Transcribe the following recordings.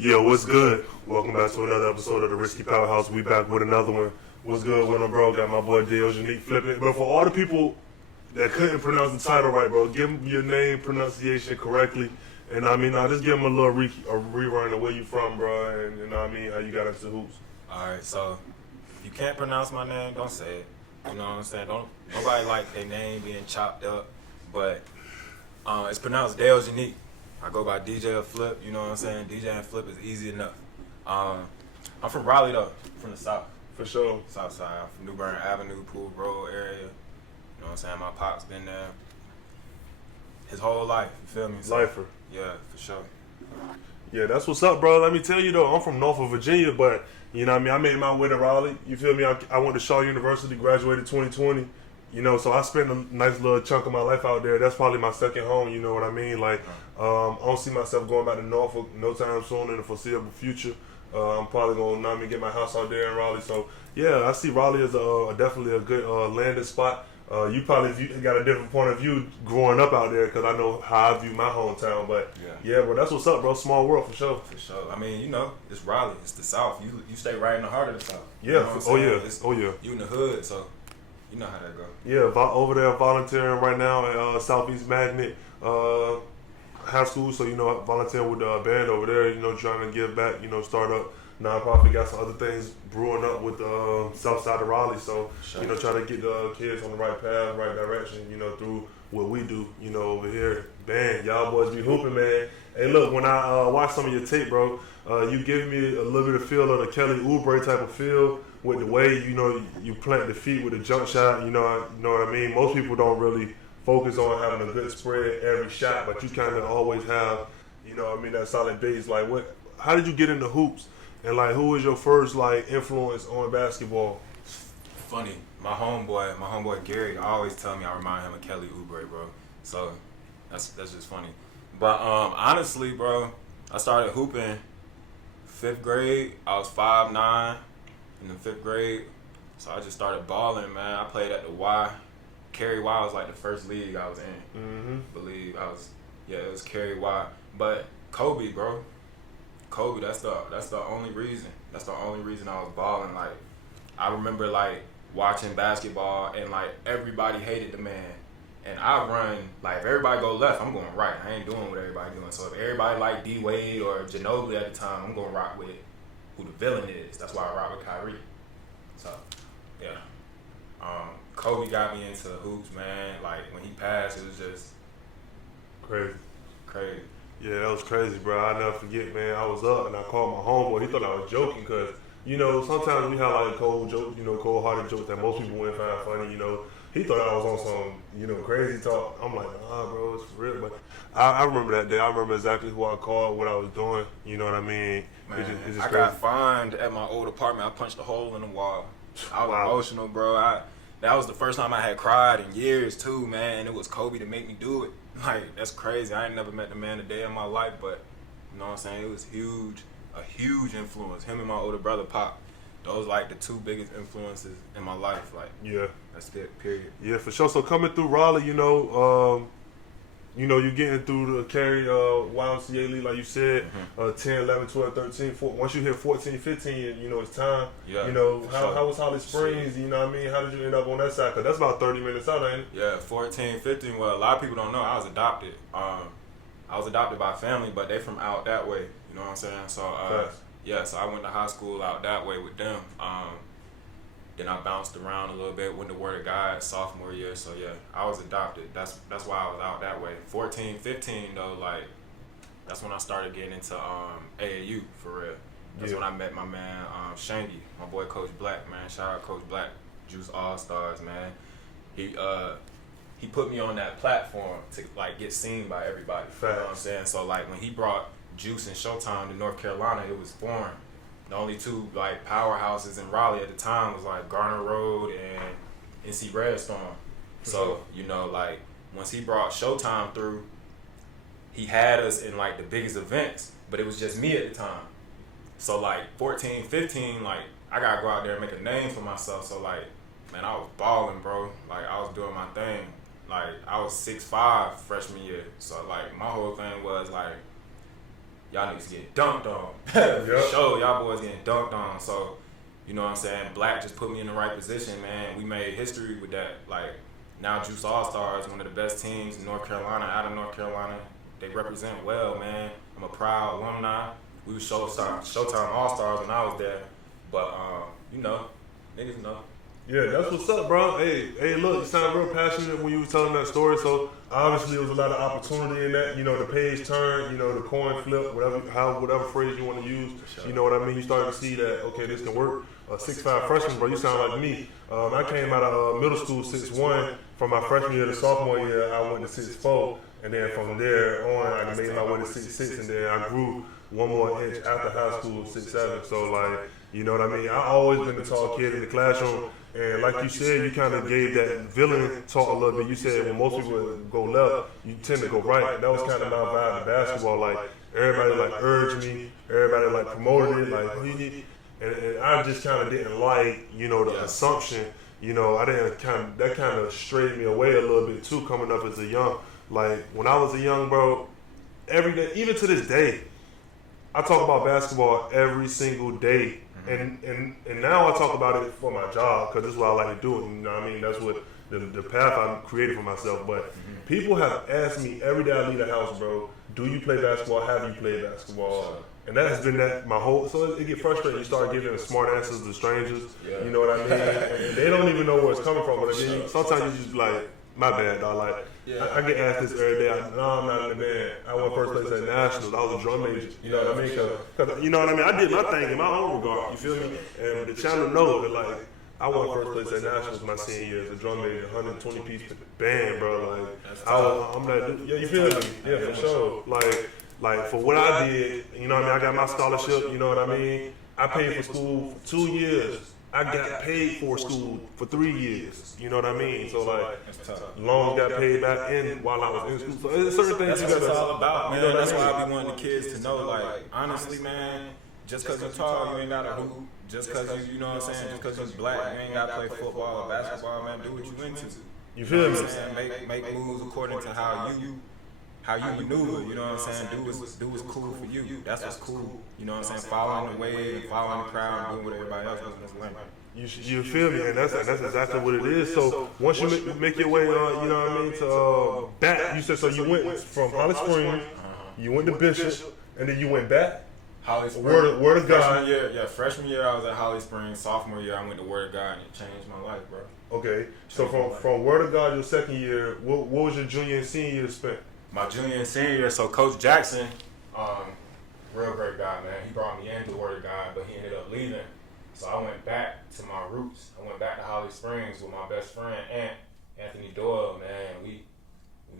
Yo, what's good? Welcome back to another episode of the RissKyPowerhouse. We back with another one. What's good with them, bro? Got my boy Deojunique Flippin. But for all the people that couldn't pronounce the title right, bro, give them your name pronunciation correctly. And I mean, just give them a little rerun of where you from, bro, and you know what I mean, how you got into hoops. Alright, so if you can't pronounce my name, don't say it. You know what I'm saying? Nobody like their name being chopped up, but it's pronounced Deojunique. I go by DJ or Flipp, you know what I'm saying? DJ and Flipp is easy enough. I'm from Raleigh though, from the South. For sure. South side, I'm from New Bern Avenue, Pool Road area. You know what I'm saying? My pop's been there his whole life, you feel me? So, Lifer. yeah, for sure. Yeah, that's what's up, bro. Let me tell you though, I'm from Norfolk, Virginia, but you know what I mean, I made my way to Raleigh. You feel me? I went to Shaw University, graduated 2020. You know, so I spent a nice little chunk of my life out there. That's probably my second home, you know what I mean? Like, I don't see myself going back to Norfolk no time soon in the foreseeable future. I'm probably going to get my house out there in Raleigh. So, yeah, I see Raleigh as definitely a good landing spot. You probably got a different point of view growing up out there because I know how I view my hometown. But, yeah, bro, that's what's up, bro. Small world for sure. For sure. I mean, you know, it's Raleigh. It's the South. You stay right in the heart of the South. Yeah. You know Oh, yeah. You in the hood, so you know how that go. Yeah, over there volunteering right now at Southeast Magnet High School. So, you know, volunteering with the band over there, you know, trying to give back, you know, start up nonprofit, got some other things brewing up with the south side of Raleigh. So, you know, try to get the kids on the right path, right direction, you know, through what we do, you know, over here. Man, y'all boys be hooping, man. Hey, look, when I watch some of your tape, bro, you give me a little bit of feel of the Kelly Oubre type of feel with the way, you know, you plant the feet with a jump shot, you know what I mean? Most people don't really focus on having a good spread every shot, but you kind of always have, you know what I mean, that solid base. Like, how did you get into hoops? And, like, who was your first, like, influence on basketball? Funny, my homeboy Gary, I always tell me I remind him of Kelly Oubre, bro. So that's just funny. But honestly, bro, I started hooping 5th grade. I was 5'9" in the 5th grade. So I just started balling, man. I played at the Y. Cary Y was like the first league I was in. Believe it was Cary Y. But Kobe, bro. Kobe, that's the only reason. That's the only reason I was balling. Like, I remember like watching basketball and like everybody hated the man. And I run, like if everybody go left, I'm going right. I ain't doing what everybody doing. So if everybody like D Wade or Ginobili at the time, I'm gonna rock with who the villain is. That's why I rock with Kyrie. So yeah. Kobe got me into hoops, man. Like when he passed, it was just crazy. Yeah, that was crazy, bro. I never forget, man. I was up and I called my homeboy. He thought I was joking because, you know, sometimes we have like cold jokes, you know, cold-hearted jokes that most people wouldn't find funny, you know. He thought I was on some, you know, crazy talk. I'm like, nah, bro, it's for real. But I remember that day. I remember exactly who I called, what I was doing. You know what I mean? Man, it's just I got fined at my old apartment. I punched a hole in the wall. I was emotional, bro. That was the first time I had cried in years, too, man. And it was Kobe to make me do it. Like, that's crazy. I ain't never met the man a day in my life, but, you know what I'm saying? It was a huge influence. Him and my older brother, Pop. Those like the two biggest influences in my life. Like, yeah, that's it. Period. Yeah, for sure. So coming through Raleigh, you know, you getting through the Cary YMCA league, like you said, 10, 11, 12, 13. Once you hit 14, 15, you know it's time. Yeah. You know, how was Holly Springs? You know what I mean? How did you end up on that side? Because that's about 30 minutes out, ain't it? Yeah, 14, 15. Well, a lot of people don't know I was adopted. I was adopted by family, but they from out that way. You know what I'm saying? So. Yeah, so I went to high school out that way with them. Then I bounced around a little bit, went to Word of God sophomore year. So yeah, I was adopted. That's why I was out that way. 14, 15 though, like that's when I started getting into AAU for real. That's when I met my man Shangy, my boy Coach Black, man. Shout out Coach Black, Juice All Stars, man. He put me on that platform to like get seen by everybody. You know what I'm saying? So like when he brought Juice and Showtime to North Carolina, it was foreign. The only two like powerhouses in Raleigh at the time was like Garner Road and NC Redstorm. So, you know, like once he brought Showtime through, he had us in like the biggest events, but it was just me at the time. So like 14, 15, like I gotta go out there and make a name for myself. So like, man, I was balling, bro. Like I was doing my thing. Like I was 6'5" freshman year. So like my whole thing was like, y'all niggas get dunked on. For sure, y'all boys getting dunked on. So, you know what I'm saying? Black just put me in the right position, man. We made history with that. Like, now Juice All-Stars, one of the best teams in North Carolina, out of North Carolina. They represent well, man. I'm a proud alumni. We were Showtime All-Stars when I was there. But, you know, niggas know. Yeah, that's what's up, bro. Hey, look, you sound real passionate when you was telling that story. So obviously, there was a lot of opportunity in that. You know, the page turn, you know, the coin flip, whatever phrase you want to use. You know what I mean? You started to see that, okay, this can work. 6'5" freshman, bro, you sound like me. I came out of middle school 6'1". From my freshman year to sophomore year, I went to 6'4", and then from there on, I made my way to 6'6", and then I grew one more inch after high school, 6'7". So like, you know what I mean? I always been the tall kid in the classroom. And like you said, you kind of gave that villain talk a little bit. You said when most people go left, you tend to go right. And that was kind of my vibe in basketball. Like, everybody like urged me, everybody like promoted it, like, and I just kind of didn't like, you know, the assumption. You know, that kind of strayed me away a little bit too, coming up as a young. Like, when I was a young bro, every day, even to this day, I talk about basketball every single day. And now I talk about it for my job because this is what I like to do. You know what I mean? That's what the path I created for myself. But people have asked me every day I leave the house, bro, do you play basketball? Have you played basketball? And that has been that my whole, so it get frustrating. You start giving smart answers to strangers. You know what I mean? And they don't even know where it's coming from. But then sometimes you just like, my bad, dog. Like, I get asked this every day. No, I'm not in the band. I won first place at Nationals. I was a drum major. You know what I mean? Cause you know what I mean? I did my thing in my own regard. You feel me? And the channel knows that, like, I won first place at Nationals my senior year as a drum major, 120-piece band, bro. Like, I'm that. Yeah, you feel me? Yeah, for sure. Like for what I did, you know what I mean? I got my scholarship. You know what I mean? I paid for school for 2 years. I got paid for school for 3 years. You know what I mean? So like, loans got paid back in while I was in school. So there's certain things that's what it's all about, man. You know, that's why I be wanting the kids to know, like, honestly, man, just because you're tall, you ain't got to hoop. Just because you know what I'm saying? Just because you're black, you ain't got to play football or basketball, man. Do what you into. You feel me? Make moves according to how you maneuver, you know what I'm saying? Do what's cool for you. That's what's cool. You know what I'm saying? Following the wave and following the crowd and doing what everybody else does in this lane. You feel me? And that's exactly what it is. So once you make your way, you know what I mean, to back, you said, so you went from Holly Springs, you went to Bishop, and then you went back? Holly Springs. Word of God. Freshman year I was at Holly Springs. Sophomore year I went to Word of God and it changed my life, bro. Okay. So from Word of God your second year, what was your junior and senior year spent? My junior and senior year, so Coach Jackson, real great guy, man. He brought me into Word of God, but he ended up leaving. So I went back to my roots. I went back to Holly Springs with my best friend, Anthony Doyle, man. We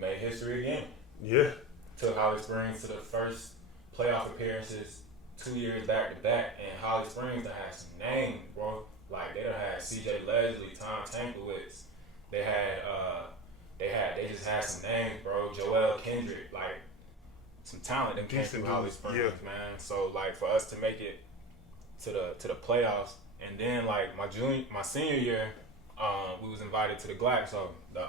made history again. Yeah. Took Holly Springs to the first playoff appearances 2 years back to back, and Holly Springs done had some names, bro. Like, they done had C.J. Leslie, Tom Tankiewicz. They just had some names, bro. Joel Kendrick, like, some talent that came from Holly Springs, man. So, like, for us to make it to the playoffs, and then, like, my senior year, we was invited to the GLAC, so the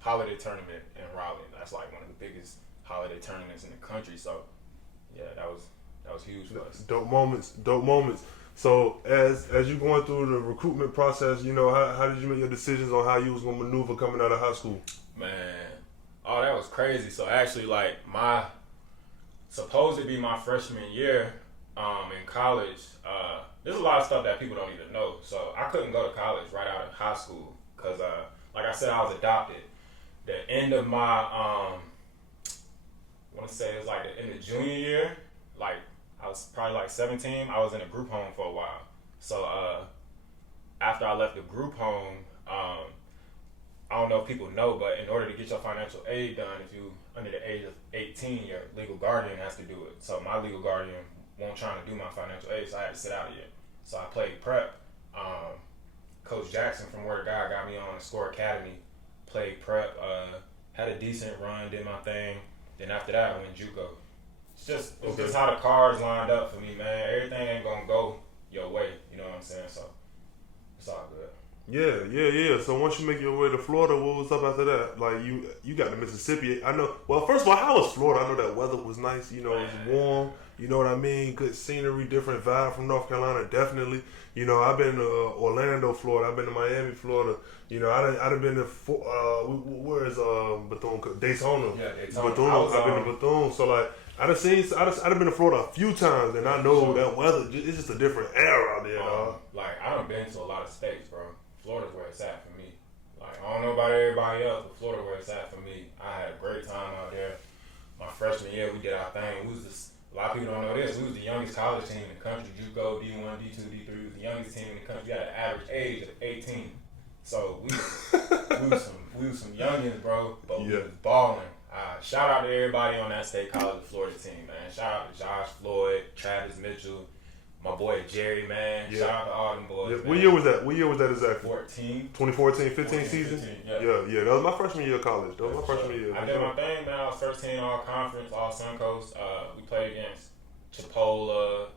holiday tournament in Raleigh. That's like one of the biggest holiday tournaments in the country. So, yeah, that was huge for us. Dope moments. So as you going through the recruitment process, you know, how did you make your decisions on how you was gonna maneuver coming out of high school? Man, that was crazy. So actually, like, supposed to be my freshman year in college, there's a lot of stuff that people don't even know. So I couldn't go to college right out of high school because, like I said, I was adopted. The end of my, I want to say it was like the end of junior year, like, I was probably like 17. I was in a group home for a while. So after I left the group home, I don't know if people know, but in order to get your financial aid done, if you under the age of 18, your legal guardian has to do it. So my legal guardian won't trying to do my financial aid, so I had to sit out of it. So I played prep. Coach Jackson from Word of God got me on Score Academy, played prep, had a decent run, did my thing. Then after that, I went JUCO. It's just how the cards lined up for me, man. Everything ain't gonna go your way, you know what I'm saying? So it's all good. Yeah. So once you make your way to Florida, what was up after that? Like you got to Mississippi. I know. Well, first of all, how was Florida? I know that weather was nice. You know, it was warm. You know what I mean? Good scenery, different vibe from North Carolina. Definitely. You know, I've been to Orlando, Florida. I've been to Miami, Florida. You know, I've been to where is Bethune? Daytona. Yeah, Daytona. Bethune. I've been to Bethune. So like. I've been to Florida a few times, and I know that weather. It's just a different air out there, dog. Like I done been to a lot of states, bro. Florida's where it's at for me. Like I don't know about everybody else, but Florida's where it's at for me. I had a great time out there. My freshman year, we did our thing. A lot of people don't know this. We was the youngest college team in the country. JUCO, D1, D2, D3. We was the youngest team in the country. We had an average age of 18. So we was some youngins, bro. But we was balling. Shout out to everybody on that State College of Florida team, man. Shout out to Josh Floyd, Travis Mitchell, my boy Jerry, man. Yeah. Shout out to all them boys. Yeah. What year was that exactly? 2014, 15 season? 15, yeah. That was my freshman year of college. I did my thing, man. I was first team all conference, all Suncoast. We played against Chipola,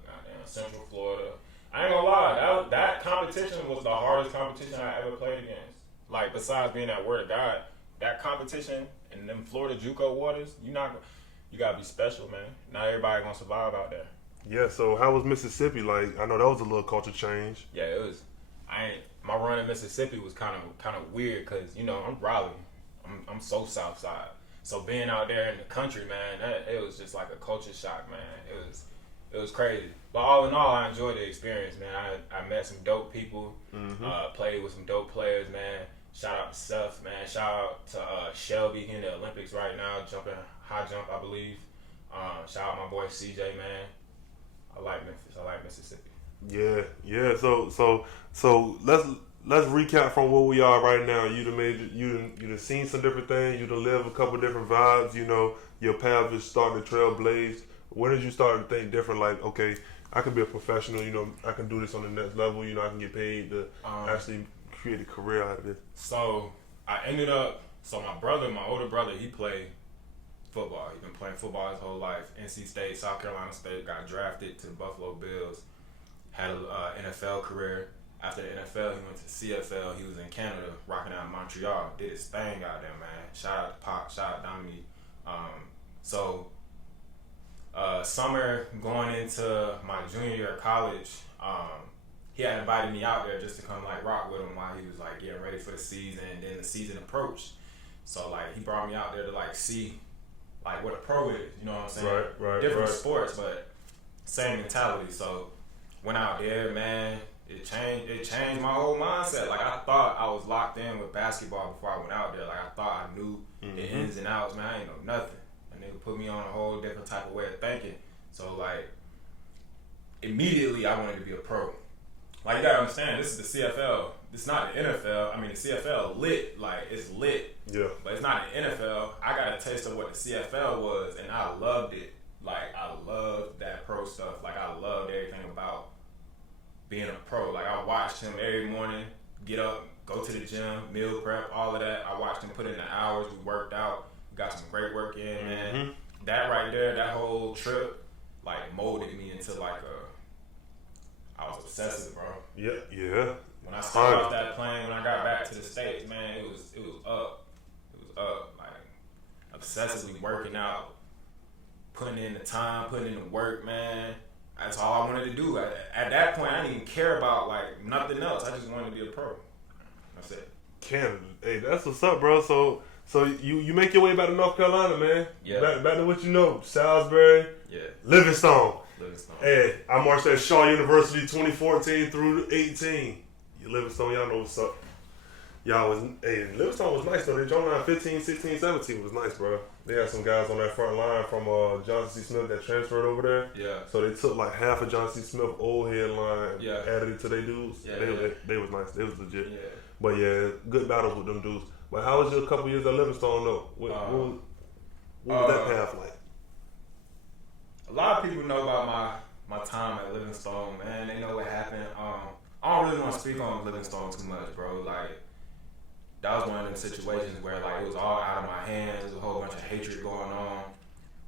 Central Florida. I ain't gonna lie, that competition was the hardest competition I ever played against. Like, besides being that Word of God, that competition in them Florida JUCO waters, you gotta be special, man. Not everybody gonna survive out there. Yeah, so how was Mississippi? Like, I know that was a little culture change. Yeah, it was. My run in Mississippi was kind of weird because I'm Raleigh. I'm so South Side. So being out there in the country, man, it was just like a culture shock, man. It was crazy. But all in all, I enjoyed the experience, man. I met some dope people. Played with some dope players, man. Shout out to Seth, man. Shout out to Shelby in the Olympics right now, jumping high jump, I believe. Shout out my boy CJ, man. I like Memphis. I like Mississippi. Yeah. So let's recap from where we are right now. You done seen some different things. You done lived a couple different vibes. You know, your path is starting to trailblaze. When did you start to think different? Like, okay, I can be a professional. You know, I can do this on the next level. You know, I can get paid to actually create a career out of this. So my older brother, he played football. He's been playing football his whole life. NC State, South Carolina State, got drafted to the Buffalo Bills. Had an NFL career. After the NFL, he went to CFL. He was in Canada, rocking out in Montreal. Did his thing out there, man. Shout out to Pop, shout out to Dominique. Summer going into my junior year of college, he had invited me out there just to come like rock with him while he was like getting ready for the season, and then the season approached. So like he brought me out there to like see like what a pro is, you know what I'm saying? Right. Different sports, but same mentality. So went out there, man. It changed my whole mindset. Like I thought I was locked in with basketball before I went out there. Like I thought I knew the ins and outs, man. I ain't know nothing. And they put me on a whole different type of way of thinking. So like immediately I wanted to be a pro. Like you gotta understand, this is the CFL. It's not the NFL. I mean the CFL lit, like it's lit. Yeah. But it's not the NFL. I got a taste of what the CFL was and I loved it. Like I loved that pro stuff. Like I loved everything about being a pro. Like I watched him every morning, get up, go to the gym, meal prep, all of that. I watched him put in the hours, we worked out, got some great work in, man. That right there, that whole trip, like molded me into like I was obsessive, bro. Yeah. When I started off that plane, when I got back to the States, man, it was up. It was up. Like obsessively working out, putting in the time, putting in the work, man. That's all I wanted to do. At that point, I didn't even care about like nothing else. I just wanted to be a pro. That's it. Canada, hey, that's what's up, bro. So you make your way back to North Carolina, man. Yeah. Back to what you know, Salisbury. Yeah. Livingstone. Hey, I marched at Shaw University 2014 through 18. Livingstone, y'all know what's up. Livingstone was nice though. They joined line 15, 16, 17 was nice, bro. They had some guys on that front line from Johnson C. Smith that transferred over there. Yeah. So they took like half of Johnson C. Smith old headline, added it to their dudes. Yeah, they was nice. They was legit. Yeah. But yeah, good battles with them dudes. But how was your couple years at Livingstone though? What was that path like? A lot of people know about my time at Livingstone, man. They know what happened. I don't really want to speak on Livingstone too much, bro. Like, that was one of them situations where, like, it was all out of my hands. There was a whole bunch of hatred going on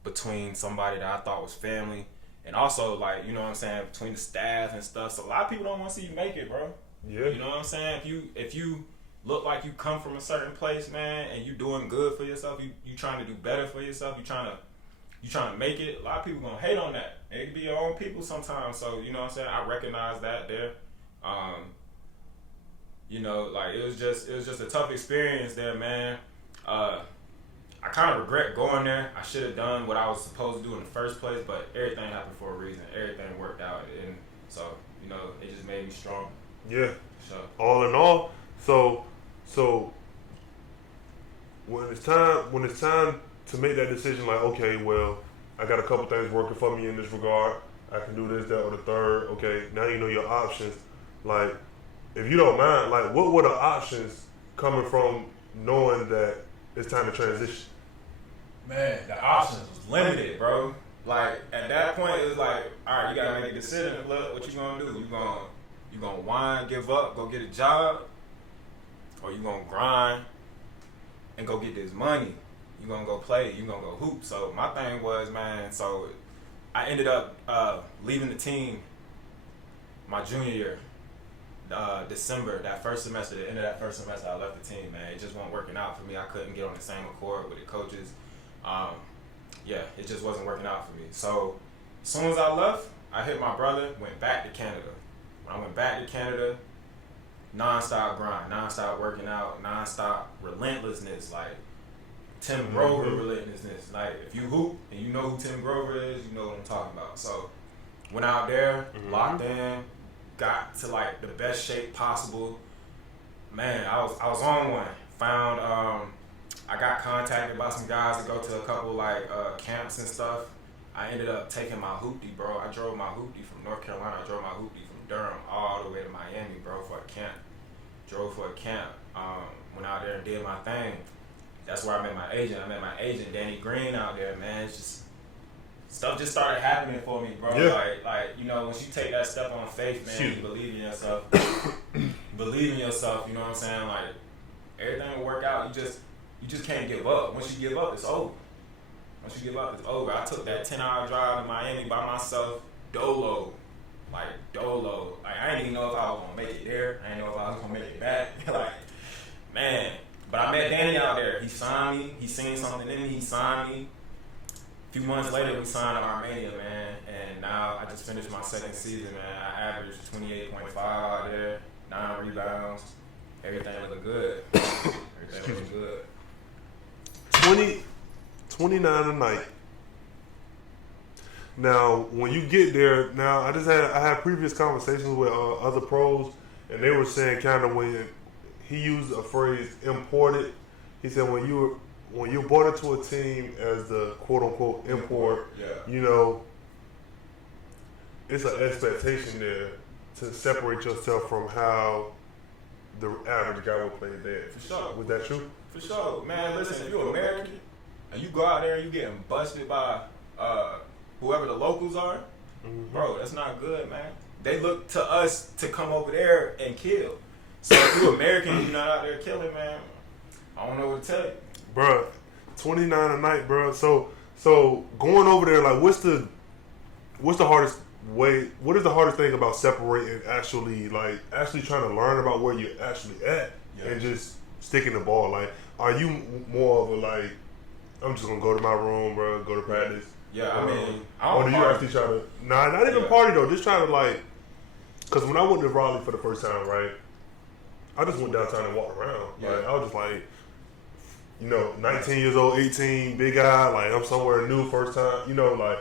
between somebody that I thought was family. And also, like, you know what I'm saying, between the staff and stuff. So a lot of people don't want to see you make it, bro. Yeah. You know what I'm saying? If you look like you come from a certain place, man, and you doing good for yourself, you trying to do better for yourself, you trying to make it. A lot of people gonna hate on that. It can be your own people sometimes. So you know what I'm saying? I recognize that there. You know, like it was just a tough experience there, man. I kind of regret going there. I should have done what I was supposed to do in the first place, but everything happened for a reason. Everything worked out, and so you know, it just made me strong. Yeah. So All in all, so when it's time to make that decision, like, okay, well, I got a couple things working for me in this regard. I can do this, that, or the third. Okay, now you know your options. Like, if you don't mind, like, what were the options coming from knowing that it's time to transition? Man, the options was limited, bro. Like at that point, it was like, all right, you gotta make a decision. Look, what you gonna do? You gonna whine, give up, go get a job, or you gonna grind and go get this money? You gonna go play? You gonna go hoop? So my thing was, man. So I ended up leaving the team my junior year. December, that first semester, the end of that first semester, I left the team, man. It just wasn't working out for me. I couldn't get on the same accord with the coaches. Yeah, it just wasn't working out for me. So as soon as I left, I hit my brother, went back to Canada. When I went back to Canada, non-stop grind, non-stop working out, non-stop relentlessness, like Tim Grover relentlessness. Like if you hoop and you know who Tim Grover is, you know what I'm talking about. So went out there, locked in, got to like the best shape possible. Man, I was on one. Found I got contacted by some guys to go to a couple like camps and stuff. I ended up taking my hoopty, bro. I drove my hoopty from North Carolina. I drove my hoopty from Durham all the way to Miami, bro, for a camp. Drove for a camp. Went out there and did my thing. That's where I met my agent. I met my agent, Danny Green, out there, man. It's just stuff just started happening for me, bro. Yeah. Like you know, once you take that step on faith, man, you believe in yourself. Believe in yourself, you know what I'm saying? Like everything will work out. You just can't give up. Once you give up, it's over. Once you give up, it's over. I took that 10-hour drive to Miami by myself, dolo. Like I didn't even know if I was gonna make it there. I didn't know if I was gonna make it back. Like, man. But I met Danny out there. He signed me. He seen something in me. He signed me. A few months later, we signed to Armenia, man. And now I just finished my second season, man. I averaged 28.5 out there, 9 rebounds. Everything looking good. Everything looking good. 29 a night. Now, when you get there, now I had previous conversations with other pros, and they were saying kind of when he used a phrase imported. He said when you're brought into a team as the quote unquote import, you know, it's an expectation there to separate yourself from how the average guy would play there. For sure. Was that true? For sure, man. Listen, if you're American and you go out there and you getting busted by whoever the locals are, bro, that's not good, man. They look to us to come over there and kill. So if you're American and you're not out there killing, man, I don't know what to tell you. Bruh, 29 a night, bruh. So going over there, like, what's the hardest way? What is the hardest thing about separating? Actually trying to learn about where you're actually at, and just sticking the ball. Like, are you more of a like, I'm just gonna go to my room, bro, go to practice? Yeah, I mean, or do you actually try to? Nah, not even party though. Just trying to like, cause when I went to Raleigh for the first time, right, I just went downtown and walked around. Like, I was just like, you know, 19 years old, 18, big guy, like I'm somewhere new, first time. You know, like,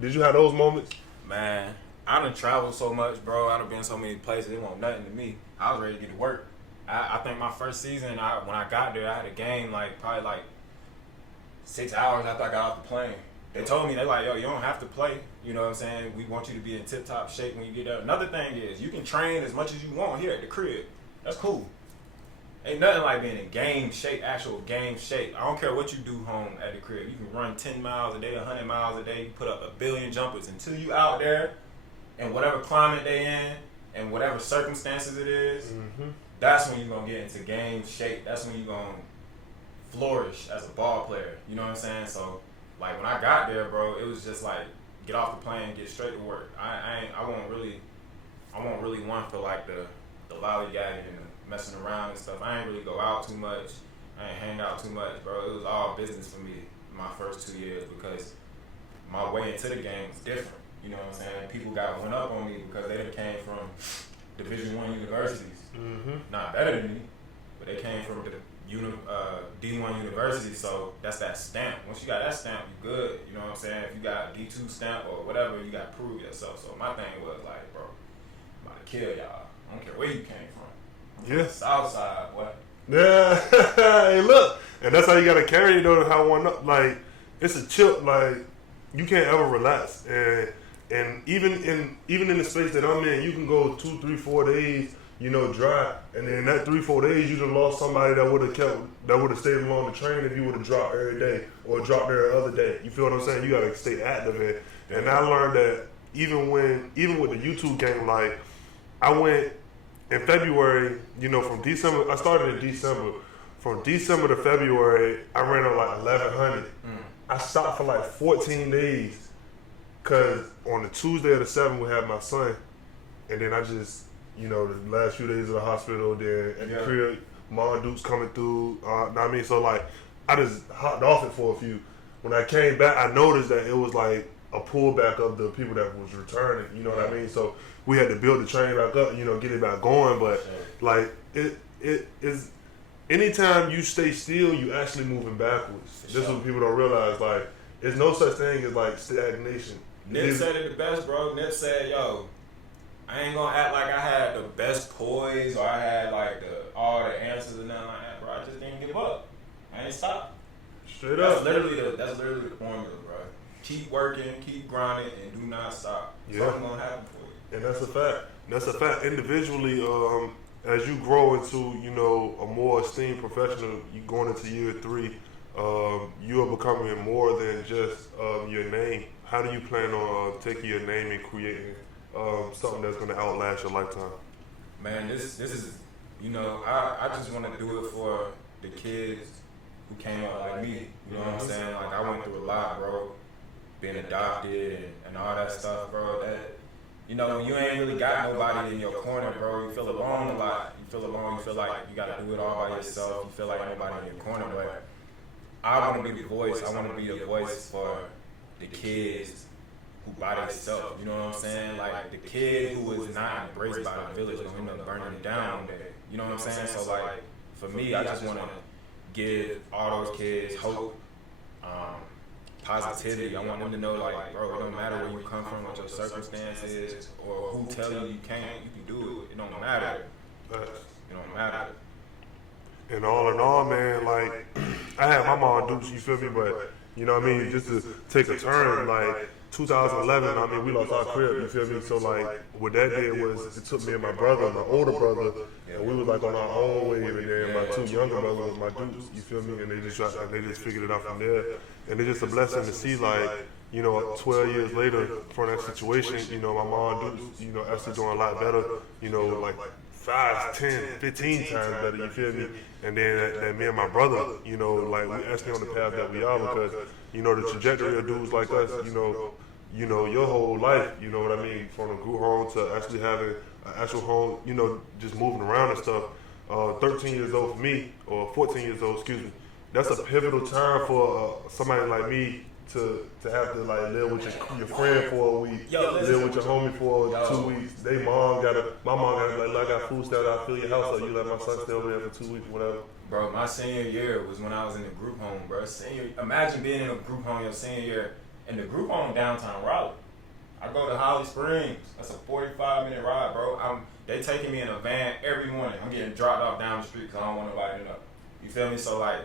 did you have those moments? Man, I done traveled so much, bro. I done been so many places. It won't nothing to me. I was ready to get to work. I think my first season, when I got there, I had a game probably 6 hours after I got off the plane. They told me, they're like, yo, you don't have to play. You know what I'm saying? We want you to be in tip-top shape when you get there. Another thing is, you can train as much as you want here at the crib. That's cool. Ain't nothing like being in game shape, actual game shape. I don't care what you do home at the crib. You can run 10 miles a day, 100 miles a day. You put up 1 billion jumpers until you out there in whatever climate they in and whatever circumstances it is. That's when you're going to get into game shape. That's when you're going to flourish as a ball player. You know what I'm saying? So, like, when I got there, bro, it was just like, get off the plane, get straight to work. I won't really one for like the the lollygagging and the messing around and stuff. I ain't really go out too much. I ain't hang out too much, bro. It was all business for me my first 2 years because my way into the game was different. You know what I'm saying? People got one up on me because they done came from Division I universities. Not better than me, but they came from the D1 university, so that's that stamp. Once you got that stamp, you good. You know what I'm saying? If you got D2 stamp or whatever, you got to prove yourself. So my thing was like, bro, I'm about to kill y'all. I don't care where you came from. I'm from the South Side, what? Yeah. Hey, look, and that's how you gotta carry it though. How one up, like it's a chill. Like you can't ever relax, and even in the space that I'm in, you can go 2, 3, 4 days, you know, dry, and then that 3, 4 days, you done lost somebody that would have stayed along the train if you would have dropped every day or dropped there the other day. You feel what I'm saying? You gotta stay active, and I learned that even with the YouTube game, like I went in February, you know, from December. I started in December. From December to February, I ran on like 1,100. I stopped for like 14 days, cause on the Tuesday of the 7th we had my son, and then I just, you know, the last few days of the hospital, then at the crib, Mom Duke's coming through. Know what I mean? So like, I just hopped off it for a few. When I came back, I noticed that it was like a pullback of the people that was returning. You know what I mean? So we had to build the train back up, you know, get it back going. But like it is, anytime you stay still, you actually moving backwards. This is what people don't realize. Like, there's no such thing as like stagnation. Nip said it the best, bro. Nip said, yo, I ain't gonna act like I had the best poise or I had like all the answers and nothing like that, bro. I just didn't give up. I ain't stopped. Straight up. That's literally the formula, bro. Keep working, keep grinding, and do not stop. Something's gonna happen for you. And that's a fact. That's a fact. Individually, as you grow into, you know, a more esteemed professional, you going into year 3, you are becoming more than just your name. How do you plan on taking your name and creating something that's going to outlast your lifetime? Man, this is, you know, I just want to do it for the kids who came up like me. You know what I'm saying? Like, I went through a lot, bro. Being adopted and all that stuff, bro. That, you know, when you ain't really got nobody in your corner, bro, you feel alone a lot. You feel alone. You feel like you got to do it all by yourself. You feel like nobody in your corner. But I want to be the voice. I want to be the voice for the kids who by themselves. You know what I'm saying? Like the kid who is not embraced by the village or end up burning it down one day. You know what I'm saying? So like for me, I just want to give all those kids hope. Positivity. I want them to know, like, bro, it don't matter where you come from, what your circumstances, or who tell you can't, you can do it. It don't matter. It don't matter. And all in all, man, like, I had my mom Dukes, you feel me? But, you know what I mean? Just to take a turn, like, 2011, I mean, we lost our crib, you feel me? So, like, what that did was, it took me and my brother, my older brother, and we was, like, on our own wave, and then my 2 younger brothers, my Dukes, you feel me? And they just figured it out from there. And it's just a blessing to see, like, you know, 12 years later from that situation, you know, my mom Dukes, you know, actually doing a lot better, you know, like 5, 10, 15 times better, you feel me? And then that me and my brother, you know, like, we actually on the path that we are because, you know, the trajectory of dudes like us, you know, your whole life, you know what I mean, from a group home to actually having an actual home, you know, just moving around and stuff. 13 years old for me, or 14 years old, excuse me. That's a pivotal time for somebody like me to have to like live with your friend for a week, live with your homie for 2 weeks. My mom gotta be like, I got food stamps, I'll fill your house up, you let my son stay over there for 2 weeks, whatever. Bro, my senior year was when I was in the group home, bro. Imagine being in a group home your senior year, in the group home downtown Raleigh. I go to Holly Springs. That's a 45-minute ride, bro. They taking me in a van every morning. I'm getting dropped off down the street because I don't want nobody to know. You feel me? So like,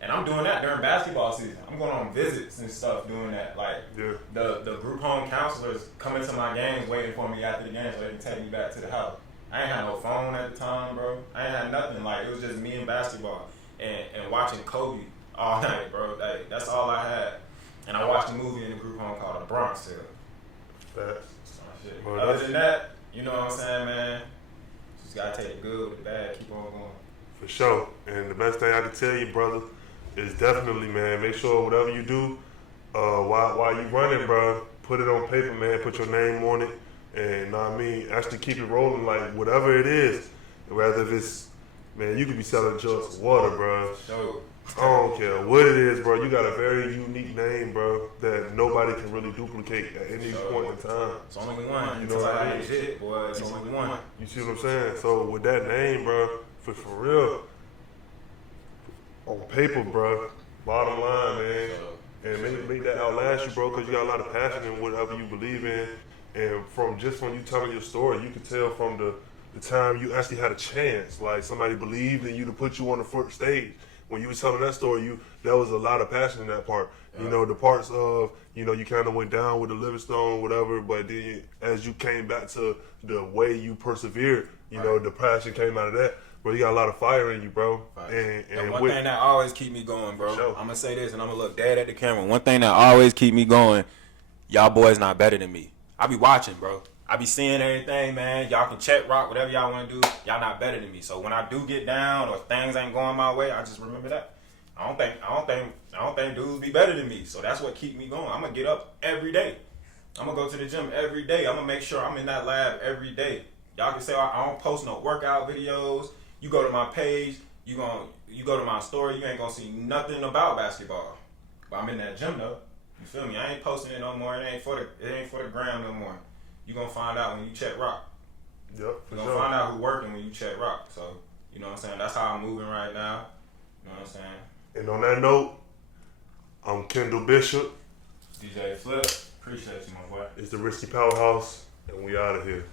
and I'm doing that during basketball season. I'm going on visits and stuff doing that. Like, the group home counselors come into my games waiting for me after the game so they can take me back to the house. I ain't had no phone at the time, bro. I ain't had nothing. Like, it was just me and basketball and watching Kobe all night, bro. Like, that's all I had. And I watched a movie in the group home called The Bronx Tale. Well, other than that, you know what I'm saying, man? Just gotta take the good with the bad, keep on going. For sure. And the best thing I can tell you, brother, is definitely, man, make sure whatever you do, while you running, bro, put it on paper, man, put your name on it, and know what I mean, actually keep it rolling, like whatever it is. Rather if it's, man, you could be selling jugs of water, bro. So, I don't care what it is, bro. You got a very unique name, bro, that nobody can really duplicate at any point in time. It's only one. You know what I mean? Shit, boy. It's only one. You see what I'm saying? So with that name, bro, for real, on paper, bro, bottom line, man, and make that outlast you, bro, because you got a lot of passion in whatever you believe in. And from you telling your story, you can tell from the time you actually had a chance, like somebody believed in you to put you on the front stage. When you was telling that story, there was a lot of passion in that part. Yeah. You know, the parts of, you know, you kind of went down with the Livingstone, whatever, but then as you came back to the way you persevered, you know, the passion came out of that. Bro, you got a lot of fire in you, bro. Right. And one thing that always keep me going, bro, I'm going to say this and I'm going to look dead at the camera. One thing that always keep me going, y'all boys not better than me. I be watching, bro. I be seeing everything, man. Y'all can check rock, whatever y'all want to do. Y'all not better than me. So when I do get down or things ain't going my way, I just remember that. I don't think dudes be better than me. So that's what keep me going. I'm gonna get up every day. I'm gonna go to the gym every day. I'm gonna make sure I'm in that lab every day. Y'all can say I don't post no workout videos. You go to my page, you go to my story, you ain't gonna see nothing about basketball. But I'm in that gym though. You feel me? I ain't posting it no more. It ain't for the gram no more. You gonna find out when you check rock. Yep. You gonna find out who working when you check rock. So, you know what I'm saying? That's how I'm moving right now. You know what I'm saying? And on that note, I'm Kendall Bishop. DJ Flipp. Appreciate you, my boy. It's the RissKy Powerhouse, and we out of here.